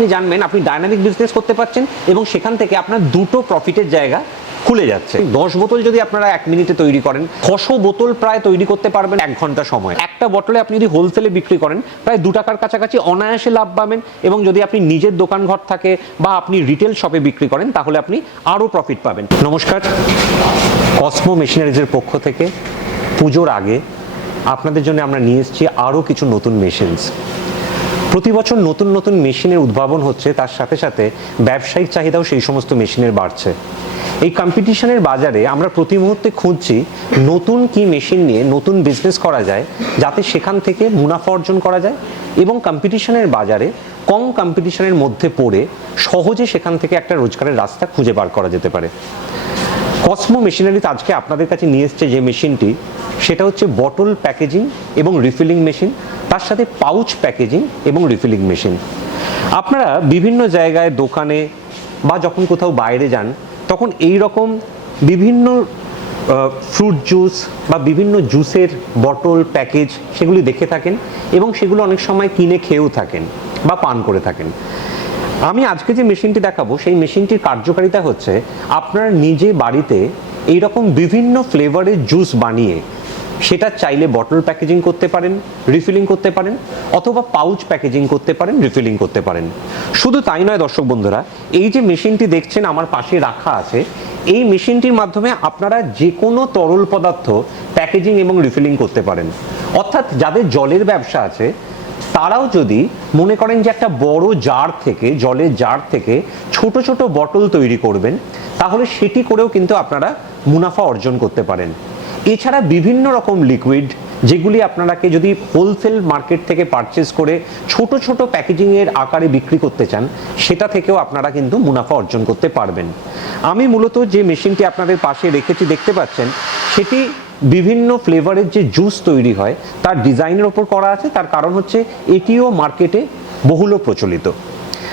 আপনি জানবেন, আপনি ডায়নামিক বিজনেস করতে পারছেন এবং সেখান থেকে আপনার দুটো প্রফিটের জায়গা খুলে যাচ্ছে। দশ বোতল যদি আপনারা এক মিনিটে তৈরি করেন, ছশো বোতল প্রায় তৈরি করতে পারবেন এক ঘণ্টা সময়। একটা বটলে আপনি যদি হোলসেলে বিক্রি করেন, প্রায় দু টাকার কাছাকাছি অনায়াসে লাভ পাবেন এবং যদি আপনি নিজের দোকান ঘর থাকে বা আপনি রিটেল শপে বিক্রি করেন, তাহলে আপনি আরও প্রফিট পাবেন। নমস্কার। কসমো মেশিনারিজের পক্ষ থেকে পুজোর আগে আপনাদের জন্য আমরা নিয়ে এসেছি আরও কিছু নতুন মেশিনস প্রতি বছর নতুন নতুন মেশিনের উদ্ভাবন হচ্ছে, তার সাথে সাথে ব্যবসায়িক চাহিদাও সেই সমস্ত মেশিনের বাড়ছে। এই কম্পিটিশনের বাজারে আমরা প্রতি মুহূর্তে খুঁজছি নতুন কি মেশিন নিয়ে নতুন বিজনেস করা যায়, যাতে সেখান থেকে মুনাফা অর্জন করা যায় এবং কম্পিটিশনের বাজারে কম কম্পিটিশনের মধ্যে পড়ে সহজে সেখান থেকে একটা রোজগারের রাস্তা খুঁজে বার করা যেতে পারে। কসমো মেশিনারিতে আজকে আপনাদের কাছে নিয়ে এসছে যে মেশিনটি, সেটা হচ্ছে বটল প্যাকেজিং এবং রিফিলিং মেশিন তার সাথে পাউচ প্যাকেজিং এবং রিফিলিং মেশিন আপনারা বিভিন্ন জায়গায়, দোকানে বা যখন কোথাও বাইরে যান, তখন এই রকম বিভিন্ন ফ্রুট জুস বা বিভিন্ন জুসের বটল প্যাকেজ সেগুলি দেখে থাকেন এবং সেগুলো অনেক সময় কিনে খেয়েও থাকেন বা পান করে থাকেন। আমি আজকে যে মেশিনটি দেখাবো, সেই মেশিনটির কার্যকারিতা হচ্ছে আপনার নিজে বাড়িতে এই রকম বিভিন্ন ফ্লেভারের জুস বানিয়ে সেটা চাইলে বটল প্যাকেজিং করতে পারেন, রিফিলিং করতে পারেন, অথবা পাউচ প্যাকেজিং করতে পারেন, রিফিলিং করতে পারেন। শুধু তাই নয় দর্শক বন্ধুরা, এই যে মেশিনটি দেখছেন আমার পাশে রাখা আছে, এই মেশিনটির মাধ্যমে আপনারা যে কোনো তরল পদার্থ প্যাকেজিং এবং রিফিলিং করতে পারেন। অর্থাৎ যাদের জলের ব্যবসা আছে তারাও যদি মনে করেন যে একটা বড় জার থেকে, জলের জার থেকে ছোট ছোট বটল তৈরি করবেন, তাহলে সেটি করেও কিন্তু আপনারা মুনাফা অর্জন করতে পারেন। এছাড়া বিভিন্ন রকম লিকুইড যেগুলি আপনারাকে যদি হোলসেল মার্কেট থেকে পারচেস করে ছোট ছোট প্যাকেজিংয়ের আকারে বিক্রি করতে চান, সেটা থেকেও আপনারা কিন্তু মুনাফা অর্জন করতে পারবেন। আমি মূলত যে মেশিনটি আপনাদের পাশে রেখেছি, দেখতে পাচ্ছেন, সেটি বিভিন্ন ফ্লেভারের যে জুস তৈরি হয়, তার ডিজাইনের ওপর করা আছে, তার কারণ হচ্ছে এটিও মার্কেটে বহুল প্রচলিত।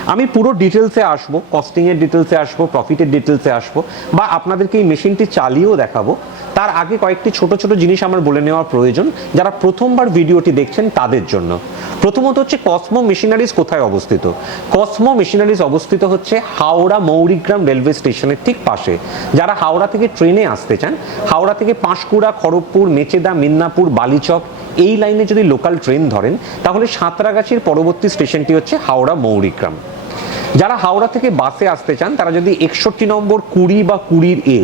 আমি পুরো ডিটেলসে আসব কস্টিংয়ের ডিটেলসে আসব প্রফিটের ডিটেলসে আসব, বা আপনাদেরকে এই মেশিনটি চালিয়েও দেখাবো। তার আগে কয়েকটি ছোট ছোট জিনিস আমার বলে নেওয়া প্রয়োজন। যারা প্রথমবার ভিডিওটি দেখছেন তাদের জন্য। প্রথমত হচ্ছে কসমো মেশিনারিজ কোথায় অবস্থিত? কসমো মেশিনারিজ অবস্থিত হচ্ছে হাওড়া মৌরিগ্রাম রেলওয়ে স্টেশনের ঠিক পাশে। যারা হাওড়া থেকে ট্রেনে আসতে চান, হাওড়া থেকে পাঁশকুড়া, খড়গপুর মেচেদা মিদনাপুর, বালিচক এই লাইনে যদি লোকাল ট্রেন ধরেন, তাহলে সাঁতরাগাছির পরবর্তী স্টেশনটি হচ্ছে হাওড়া মৌরিগ্রাম। যারা হাওড়া থেকে বাসে আসতে চান, তারা যদি একষট্টি নম্বর কুড়ি বা কুড়ির এ,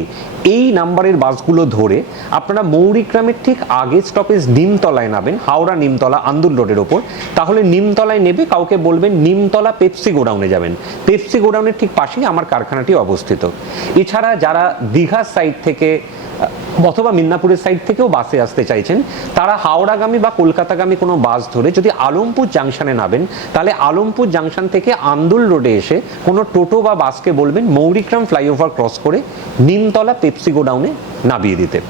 এই নাম্বারের বাসগুলো ধরে আপনারা মৌরিগ্রামের ঠিক আগে স্টপেজ নিমতলায় নামেন, হাওড়া নিমতলা আন্দুল রোডের ওপর। তাহলে নিমতলায় নেবে, কাউকে বলবেন নিমতলা পেপসি গোডাউনে যাবেন। পেপসি গোডাউনের ঠিক পাশেই আমার কারখানাটি অবস্থিত। এছাড়া যারা দীঘার সাইড থেকে অথবা মিদনাপুরের সাইড থেকেও বাসে আসতে চাইছেন, তারা হাওড়াগামী বা কলকাতাগামী কোনো বাস ধরে যদি আলমপুর জাংশনে নামেন, তাহলে আলমপুর জাংশন থেকে আন্দুল রোডে এসে কোনো টোটো বা বাসকে বলবেন মৌরিগ্রাম ফ্লাইওভার ক্রস করে নিমতলা পেপসি গোডাউনে নামিয়ে দিতে।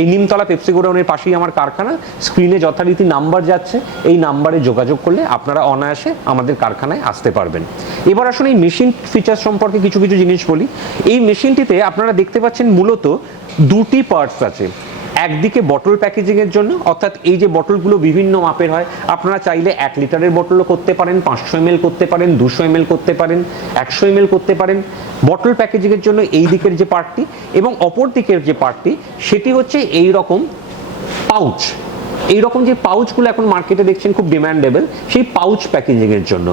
এই নিমতলা পেপসি গোডাউনের পাশেই আমার কারখানা স্ক্রিনে যথারীতি নাম্বার যাচ্ছে, এই নাম্বারে যোগাযোগ করলে আপনারা অনায়াসে আমাদের কারখানায় আসতে পারবেন। এবার আসুন এই মেশিন ফিচার সম্পর্কে কিছু কিছু জিনিস বলি। এই মেশিনটিতে আপনারা দেখতে পাচ্ছেন মূলত দুটি পার্টস আছে। একদিকে বটল প্যাকেজিং এর জন্য, অর্থাৎ এই যে বটলগুলো বিভিন্ন মাপের হয়, আপনারা চাইলে এক লিটারের বটলও করতে পারেন, পাঁচশো এম করতে পারেন, দুশো এম করতে পারেন, একশো এম করতে পারেন। বটল প্যাকেজিং এর জন্য এই দিকের যে পার্টটি এবং অপর দিকের যে পার্টটি সেটি হচ্ছে এই রকম পাউচ এই রকম যে পাউচগুলো এখন মার্কেটে দেখছেন খুব ডিমান্ডেবল সেই পাউচ প্যাকেজিং এর জন্য।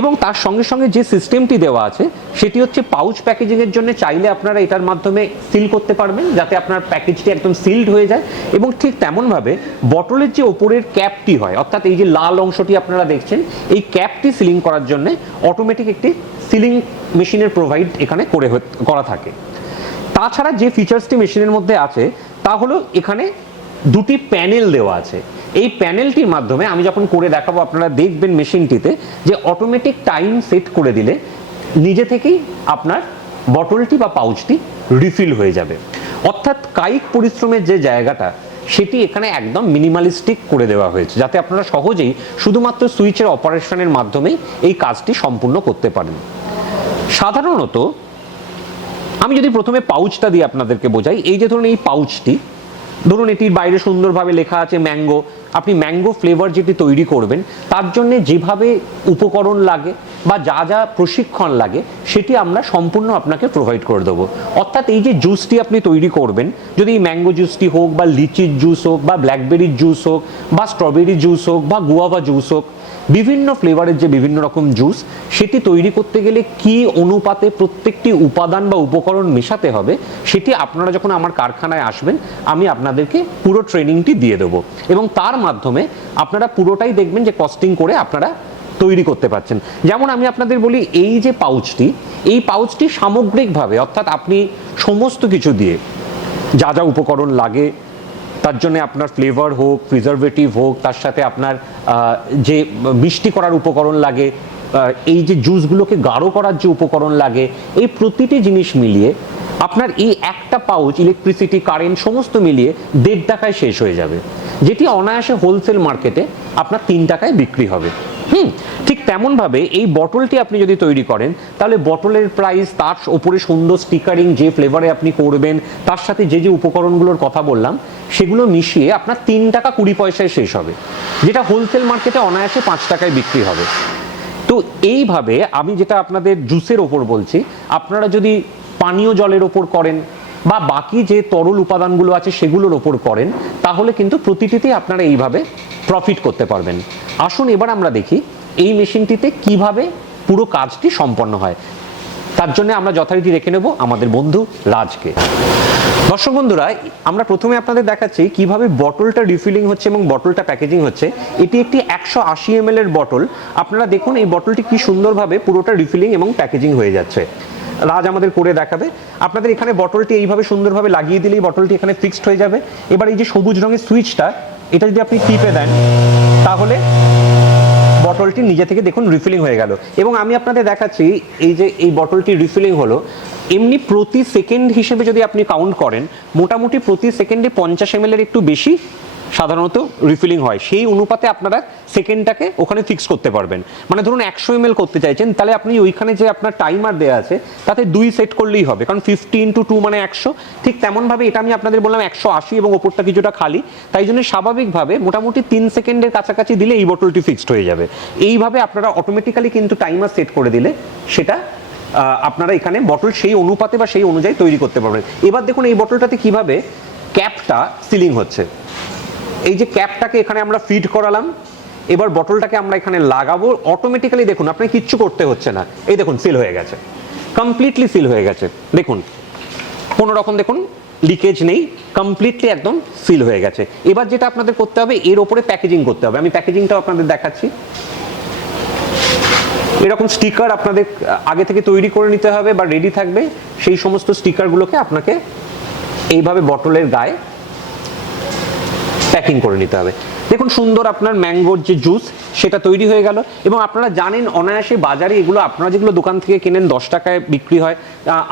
এবং তার সঙ্গে সঙ্গে যে সিস্টেমটি দেওয়া আছে, সেটি হচ্ছে পাউচ প্যাকেজিং এর জন্য চাইলে আপনারা এটার মাধ্যমে সিল করতে পারবেন, যাতে আপনার প্যাকেজটি একদম সিলড হয়ে যায়। এবং ঠিক তেমনভাবে বটলের যে ওপরের ক্যাপটি হয়, অর্থাৎ এই যে লাল অংশটি আপনারা দেখছেন, এই ক্যাপটি সিলিং করার জন্য অটোমেটিক একটি সিলিং মেশিনের প্রোভাইড এখানে করে করা থাকে। তাছাড়া যে ফিচার্সটি মেশিনের মধ্যে আছে, তা হলো এখানে দুটি প্যানেল দেওয়া আছে। এই প্যানেলটির মাধ্যমে আমি যখন করে দেখাবো, আপনারা দেখবেন মেশিনটিতে যে অটোমেটিক টাইম সেট করে দিলে নিজে থেকেই আপনার বটলটি বা পাউচটি রিফিল হয়ে যাবে। অর্থাৎ কায়িক পরিশ্রমের যে জায়গাটা, সেটি এখানে একদম মিনিমালিস্টিক করে দেওয়া হয়েছে, যাতে আপনারা সহজেই শুধুমাত্র সুইচের অপারেশনের মাধ্যমেই এই কাজটি সম্পূর্ণ করতে পারেন। সাধারণত, আমি যদি প্রথমে পাউচটা দিয়ে আপনাদেরকে বোঝাই, এই যে ধরুন এই পাউচটি ধরুন এটির বাইরে সুন্দরভাবে লেখা আছে ম্যাঙ্গো। আপনি ম্যাঙ্গো ফ্লেভার যেটি তৈরি করবেন, তার জন্য যেভাবে উপকরণ লাগে বা যা যা প্রশিক্ষণ লাগে, সেটি আমরা সম্পূর্ণ আপনাকে প্রোভাইড করে দেবো। অর্থাৎ এই যে জুসটি আপনি তৈরি করবেন, যদি ম্যাঙ্গো জুসটি হোক বা লিচির জুস হোক বা ব্ল্যাকবেরির জুস হোক বা স্ট্রবেরি জুস হোক বা গুয়াভা জুস হোক, বিভিন্ন ফ্লেভারের যে বিভিন্ন রকম জুস সেটি তৈরি করতে গেলে কি অনুপাতে প্রত্যেকটি উপাদান বা উপকরণ মেশাতে হবে, সেটি আপনারা যখন আমার কারখানায় আসবেন, আমি আপনাদেরকে পুরো ট্রেনিংটি দিয়ে দেবো। এবং তার মাধ্যমে আপনারা পুরোটাই দেখবেন যে কস্টিং করে আপনারা তৈরি করতে পারছেন। যেমন আমি আপনাদের বলি, এই যে পাউচটি, এই পাউচটি সামগ্রিকভাবে, অর্থাৎ আপনি সমস্ত কিছু দিয়ে, যা যা উপকরণ লাগে, তার জন্য আপনার ফ্লেভার হোক প্রিজারভেটিভ হোক, তার সাথে আপনার যে মিষ্টি করার উপকরণ লাগে এই যে জুসগুলোকে গাঢ় করার যে উপকরণ লাগে, এই প্রতিটি জিনিস মিলিয়ে আপনার এই একটা পাউচ ইলেকট্রিসিটি কারেন্ট সমস্ত মিলিয়ে দেড় টাকায় শেষ হয়ে যাবে। যেটি অনায়াসে হোলসেল মার্কেটে আপনার তিন টাকায় বিক্রি হবে। হুম, ঠিক তেমনভাবে এই বটলটি আপনি যদি তৈরি করেন, তাহলে বটলের প্রাইস তার ওপরে সুন্দর স্টিকারিং যে ফ্লেভারে আপনি করবেন, তার সাথে যে যে উপকরণগুলোর কথা বললাম, সেগুলো মিশিয়ে আপনার তিন টাকা কুড়ি পয়সায় শেষ হবে। যেটা হোলসেল মার্কেটে অনায়াসে পাঁচ টাকায় বিক্রি হবে। তো এইভাবে আমি যেটা আপনাদের জুসের ওপর বলছি, আপনারা যদি পানীয় জলের ওপর করেন, বা বাকি যে তরল উপাদানগুলো আছে সেগুলোর ওপর করেন, তাহলে কিন্তু প্রতিটিতেই আপনারা এইভাবে প্রফিট করতে পারবেন। আসুন এবার আমরা দেখি এই মেশিনটিতে কীভাবে পুরো কাজটি সম্পন্ন হয়। তার জন্য আমরা যথারীতি রেখে নেব আমাদের বন্ধু রাজকে। দর্শক বন্ধুরা, আমরা প্রথমে আপনাদের দেখাচ্ছি কীভাবে বটলটা রিফিলিং হচ্ছে এবং বটলটা প্যাকেজিং হচ্ছে। এটি একটি একশো আশি এম এর বটল। আপনারা দেখুন এই বটলটি কি সুন্দরভাবে পুরোটা রিফিলিং এবং প্যাকেজিং হয়ে যাচ্ছে। রাজ আমাদের করে দেখাবে। আপনাদের এখানে বটলটি এইভাবে সুন্দরভাবে লাগিয়ে দিলেই বটলটি এখানে ফিক্সড হয়ে যাবে। এবার এই যে সবুজ রঙের সুইচটা এটা যদি আপনি টিপে দেন, তাহলে বটলটি নিজে থেকে দেখুন রিফিলিং হয়ে গেল। এবং আমি আপনাদের দেখাচ্ছি, এই যে এই বটলটি রিফিলিং হলো, এমনি প্রতি সেকেন্ড হিসেবে যদি আপনি কাউন্ট করেন, মোটামুটি প্রতি সেকেন্ডে পঞ্চাশ এম এর একটু বেশি সাধারণত রিফিলিং হয়। সেই অনুপাতে আপনারা সেকেন্ডটাকে ওখানে ফিক্স করতে পারবেন। মানে ধরুন একশো এম করতে চাইছেন, তাহলে আপনি ওইখানে যে আপনার টাইমার দেওয়া আছে, তাতে দুই সেট করলেই হবে। কারণ ফিফটি ইন্টু টু মানে একশো। ঠিক তেমনভাবে এটা আমি আপনাদের বললাম একশো আশি এবং ওপরটা কিছুটা খালি। তাই জন্য স্বাভাবিকভাবে মোটামুটি তিন সেকেন্ডের কাছাকাছি দিলে এই বোতলটি ফিক্সড হয়ে যাবে। এইভাবে আপনারা অটোমেটিক্যালি কিন্তু টাইমার সেট করে দিলে সেটা আপনারা এখানে বটল সেই অনুপাতে বা সেই অনুযায়ী তৈরি করতে পারবেন। এবার দেখুন এই বটলটাতে কীভাবে ক্যাপটা সিলিং হচ্ছে। এই যে ক্যাপটাকে এখানে আমরা ফিট করালাম, এবার বটলটাকে আমরা এখানে লাগাবো। অটোমেটিক্যালি দেখুন, আপনাকে কিচ্ছু করতে হচ্ছে না। এই দেখুন সিল হয়ে গেছে। কমপ্লিটলি সিল হয়ে গেছে। দেখুন, কোনো রকম দেখুন লিকেজ নেই। কমপ্লিটলি একদম সিল হয়ে গেছে। এবার যেটা আপনাদের করতে হবে, এর ওপরে প্যাকেজিং করতে হবে। আমি প্যাকেজিংটাও আপনাদের দেখাচ্ছি। এরকম স্টিকার আপনাদের আগে থেকে তৈরি করে নিতে হবে বা রেডি থাকবে। সেই সমস্ত স্টিকারগুলোকে আপনাকে এইভাবে বটলের গায়ে প্যাকিং করে নিতে হবে। দেখুন সুন্দর আপনার ম্যাঙ্গোর যে জুস সেটা তৈরি হয়ে গেল। এবং আপনারা জানেন, অনায়াসে বাজারে এগুলো, আপনারা যেগুলো দোকান থেকে কেনেন, দশ টাকায় বিক্রি হয়।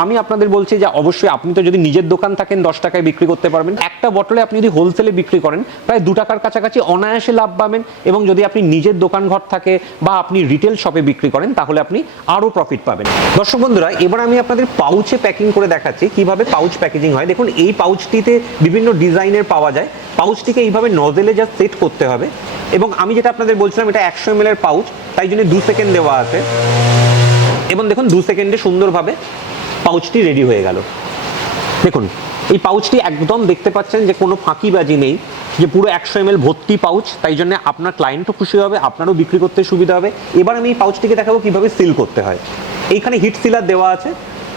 আমি আপনাদের বলছি যে অবশ্যই আপনি তো যদি নিজের দোকান থাকেন, দশ টাকায় বিক্রি করতে পারবেন। একটা বটলে আপনি যদি হোলসেলে বিক্রি করেন, প্রায় দু টাকার কাছাকাছি অনায়াসে লাভ পাবেন। এবং যদি আপনি নিজের দোকান ঘর থাকে বা আপনি রিটেল শপে বিক্রি করেন, তাহলে আপনি আরও প্রফিট পাবেন। দর্শক বন্ধুরা, এবার আমি আপনাদের পাউচে প্যাকিং করে দেখাচ্ছি, কীভাবে পাউচ প্যাকেজিং হয়। দেখুন, এই পাউচটিতে বিভিন্ন ডিজাইনের পাওয়া যায়। পাউচটিকে এইভাবে নজেলে যা সেট করতে হবে। এবং আমি যেটা আপনাদের বলছিলাম এটা একশো এম এর পাউচ তাই জন্য দু সেকেন্ড দেওয়া আছে। এবং দেখুন, দু সেকেন্ডে সুন্দরভাবে পাউচটি রেডি হয়ে গেল। দেখুন, এই পাউচটি একদম দেখতে পাচ্ছেন যে কোনো ফাঁকিবাজি নেই, যে পুরো একশো এম ভর্তি পাউচ তাই জন্য আপনার ক্লায়েন্টও খুশি হবে, আপনারও বিক্রি করতে সুবিধা হবে। এবার আমি এই পাউচটিকে দেখাবো কীভাবে সিল করতে হয়। এইখানে হিট সিলার দেওয়া আছে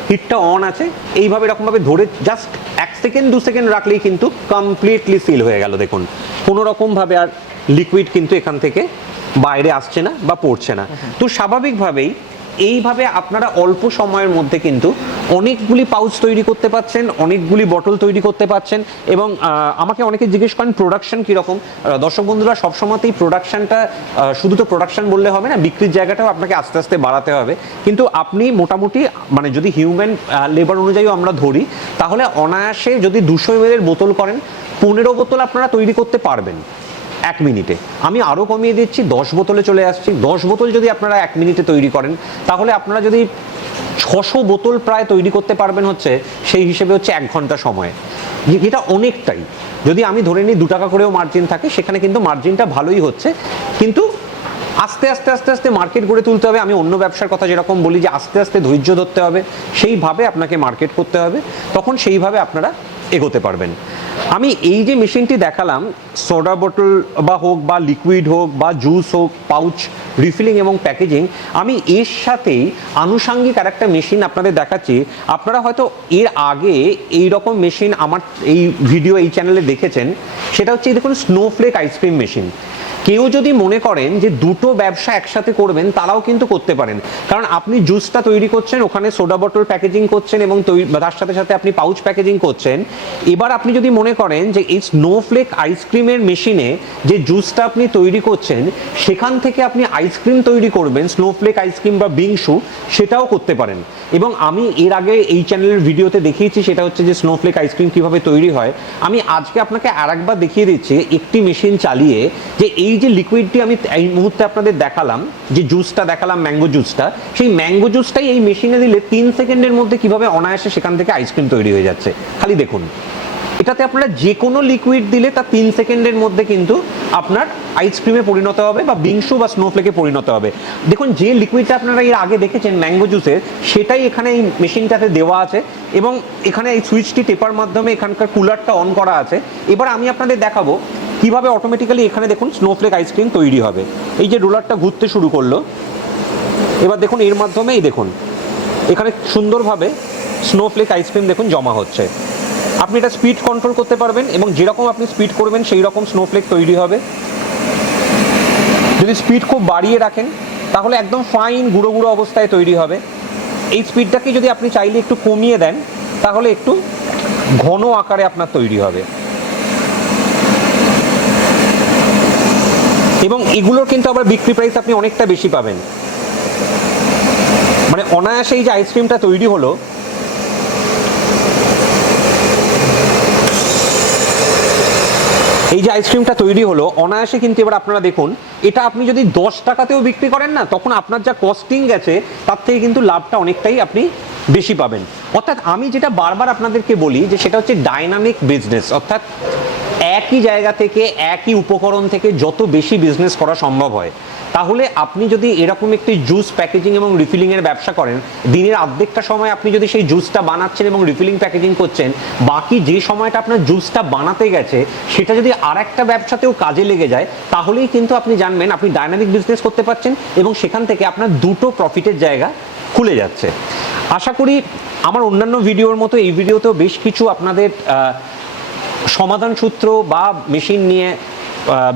হিটটা অন আছে, এইভাবে এরকমভাবে ধরে জাস্ট এক সেকেন্ড দু সেকেন্ড রাখলেই কিন্তু কমপ্লিটলি সিল হয়ে গেল, দেখুন। কোনো রকমভাবে আর লিকুইড কিন্তু এখান থেকে বাইরে আসছে না বা পড়ছে না। তো স্বাভাবিকভাবেই এইভাবে আপনারা অল্প সময়ের মধ্যে কিন্তু অনেকগুলি পাউচ তৈরি করতে পারছেন, অনেকগুলি বটল তৈরি করতে পারছেন এবং আমাকে অনেকে জিজ্ঞেস করেন প্রোডাকশন কীরকম। দর্শক বন্ধুরা, সবসময়তেই প্রোডাকশনটা শুধু তো প্রোডাকশন বললে হবে না, বিক্রির জায়গাটাও আপনাকে আস্তে আস্তে বাড়াতে হবে। কিন্তু আপনি মোটামুটি মানে যদি হিউম্যান লেবার অনুযায়ী আমরা ধরি, তাহলে অনায়াসে যদি দুশো এর বোতল করেন, পনেরো বোতল আপনারা তৈরি করতে পারবেন। এক মিনিটে। আমি আরও কমিয়ে দিচ্ছি, দশ বোতলে চলে আসছি। দশ বোতল যদি আপনারা এক মিনিটে তৈরি করেন, তাহলে আপনারা যদি ছশো বোতল প্রায় তৈরি করতে পারবেন হচ্ছে, সেই হিসেবে হচ্ছে এক ঘণ্টা সময়। যেটা অনেকটাই। যদি আমি ধরে নিই দু টাকা করেও মার্জিন থাকে, সেখানে কিন্তু মার্জিনটা ভালোই হচ্ছে। কিন্তু আস্তে আস্তে আস্তে আস্তে মার্কেট গড়ে তুলতে হবে। আমি অন্য ব্যবসার কথা যেরকম বলি যে আস্তে আস্তে ধৈর্য ধরতে হবে। সেইভাবে আপনাকে মার্কেট করতে হবে। তখন সেইভাবে আপনারা এগোতে পারবেন। আমি এই যে মেশিনটি দেখালাম, সোডা বোটল বা হোক বা লিকুইড হোক বা জুস হোক পাউচ রিফিলিং এবং প্যাকেজিং আমি এর সাথেই আনুষাঙ্গিক আর একটা মেশিন আপনাদের দেখাচ্ছি। আপনারা হয়তো এর আগে এই রকম মেশিন আমার এই ভিডিও এই চ্যানেলে দেখেছেন। সেটা হচ্ছে দেখুন স্নোফ্লেক আইসক্রিম মেশিন কেউ যদি মনে করেন যে দুটো ব্যবসা একসাথে করবেন, তারাও কিন্তু করতে পারেন। কারণ আপনি জুসটা তৈরি করছেন, ওখানে সোডা বটল প্যাকেজিং করছেন এবং তার সাথে সাথে আপনি পাউচ প্যাকেজিং করছেন। এবার আপনি যদি মনে করেন যে এই স্নোফ্লেক আইসক্রিমের মেশিনে যে জুসটা আপনি তৈরি করছেন, সেখান থেকে আপনি আইসক্রিম তৈরি করবেন স্নোফ্লেক আইসক্রিম বা বিংশু, সেটাও করতে পারেন। এবং আমি এর আগে এই চ্যানেলের ভিডিওতে দেখিয়েছি, সেটা হচ্ছে যে স্নোফ্লেক আইসক্রিম কীভাবে তৈরি হয়। আমি আজকে আপনাকে আরেকবার দেখিয়ে দিচ্ছি, একটি মেশিন চালিয়ে যে এই যে লিকুইডটি আমি এই মুহূর্তে আপনাদের দেখালাম, যে জুসটা দেখালাম ম্যাঙ্গো জুসটা সেই ম্যাঙ্গো জুসটাই এই মেশিনে দিলে তিন সেকেন্ডের মধ্যে কীভাবে অনায়াসে সেখান থেকে আইসক্রিম তৈরি হয়ে যাচ্ছে। খালি দেখুন। এটাতে আপনারা যে কোনো লিকুইড দিলে তা তিন সেকেন্ডের মধ্যে কিন্তু আপনার আইসক্রিমে পরিণত হবে বা বিংশু বা স্নোফ্লেকে পরিণত হবে। দেখুন, যে লিকুইডটা আপনারা এর আগে দেখেছেন ম্যাঙ্গো জুসের সেটাই এখানে এই মেশিনটাতে দেওয়া আছে এবং এখানে এই সুইচটি টেপার মাধ্যমে এখানকার কুলারটা অন করা আছে। এবার আমি আপনাদের দেখাবো কীভাবে অটোমেটিক্যালি এখানে দেখুন স্নোফ্লেক আইসক্রিম তৈরি হবে। এই যে রোলারটা ঘুরতে শুরু করল, এবার দেখুন এর মাধ্যমে এই দেখুন, এখানে সুন্দরভাবে স্নোফ্লেক আইসক্রিম দেখুন জমা হচ্ছে। আপনি এটা স্পিড কন্ট্রোল করতে পারবেন এবং যেরকম আপনি স্পিড করবেন, সেই রকম স্নোফ্লেক তৈরি হবে। যদি স্পিড খুব বাড়িয়ে রাখেন, তাহলে একদম ফাইন গুঁড়ো গুঁড়ো অবস্থায় তৈরি হবে। এই স্পিডটাকে যদি আপনি চাইলে একটু কমিয়ে দেন, তাহলে একটু ঘন আকারে আপনার তৈরি হবে। এবং এগুলোর কিন্তু আবার বিক্রি প্রাইস আপনি অনেকটা বেশি পাবেন। মানে অনায়াসে এই যে আইসক্রিমটা তৈরি হলো এই যে আইসক্রিমটা তৈরি হলো, অনায়াসে কিন্তু এবার আপনারা দেখুন, এটা আপনি যদি দশ টাকাতেও বিক্রি করেন না, তখন আপনার যা কস্টিং গেছে, তার থেকে কিন্তু লাভটা অনেকটাই আপনি বেশি পাবেন। অর্থাৎ আমি যেটা বারবার আপনাদেরকে বলি, যে সেটা হচ্ছে ডাইনামিক বিজনেস অর্থাৎ একই জায়গা থেকে, একই উপকরণ থেকে যত বেশি বিজনেস করা সম্ভব হয়। তাহলে আপনি যদি এরকম একটি জুস প্যাকেজিং এবং রিফিলিং এর ব্যবসা করেন, দিনের অর্ধেকটা সময় আপনি যদি সেই জুসটা বানাচ্ছেন এবং রিফিলিং প্যাকেজিং করছেন, বাকি যে সময়টা আপনার জুসটা বানাতে গেছে, সেটা যদি আর একটা ব্যবসাতেও কাজে লেগে যায়, তাহলেই কিন্তু আপনি জানবেন আপনি ডাইনামিক বিজনেস করতে পারছেন এবং সেখান থেকে আপনার দুটো প্রফিটের জায়গা খুলে যাচ্ছে। আশা করি আমার অন্যান্য ভিডিওর মতো এই ভিডিওতেও বেশ কিছু আপনাদের সমাধান সূত্র বা মেশিন নিয়ে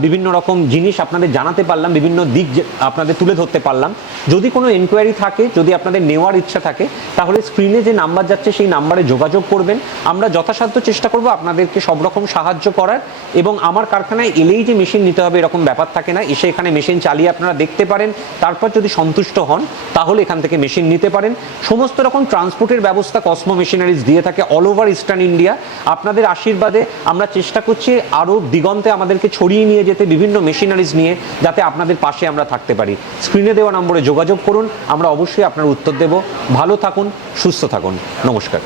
বিভিন্ন রকম জিনিস আপনাদের জানাতে পারলাম, বিভিন্ন দিক আপনাদের তুলে ধরতে পারলাম। যদি কোনো এনকোয়ারি থাকে, যদি আপনাদের নেওয়ার ইচ্ছা থাকে, তাহলে স্ক্রিনে যে নাম্বার যাচ্ছে, সেই নাম্বারে যোগাযোগ করবেন। আমরা যথাসাধ্য চেষ্টা করব আপনাদেরকে সব রকম সাহায্য করার এবং আমার কারখানায় এলেই যে মেশিন নিতে হবে এরকম ব্যাপার থাকে না। এসে এখানে মেশিন চালিয়ে আপনারা দেখতে পারেন। তারপর যদি সন্তুষ্ট হন, তাহলে এখান থেকে মেশিন নিতে পারেন। সমস্ত রকম ট্রান্সপোর্টের ব্যবস্থা কসমো মেশিনারিজ দিয়ে থাকে অল ওভার ইস্টার্ন ইন্ডিয়া আপনাদের আশীর্বাদে আমরা চেষ্টা করছি আরও দিগন্তে আমাদেরকে ছড়িয়ে নিয়ে যেতে বিভিন্ন মেশিনারিজ নিয়ে যাতে আপনাদের পাশে আমরা থাকতে পারি। স্ক্রিনে দেওয়া নম্বরে যোগাযোগ করুন, আমরা অবশ্যই আপনার উত্তর দেব। ভালো থাকুন, সুস্থ থাকুন। নমস্কার।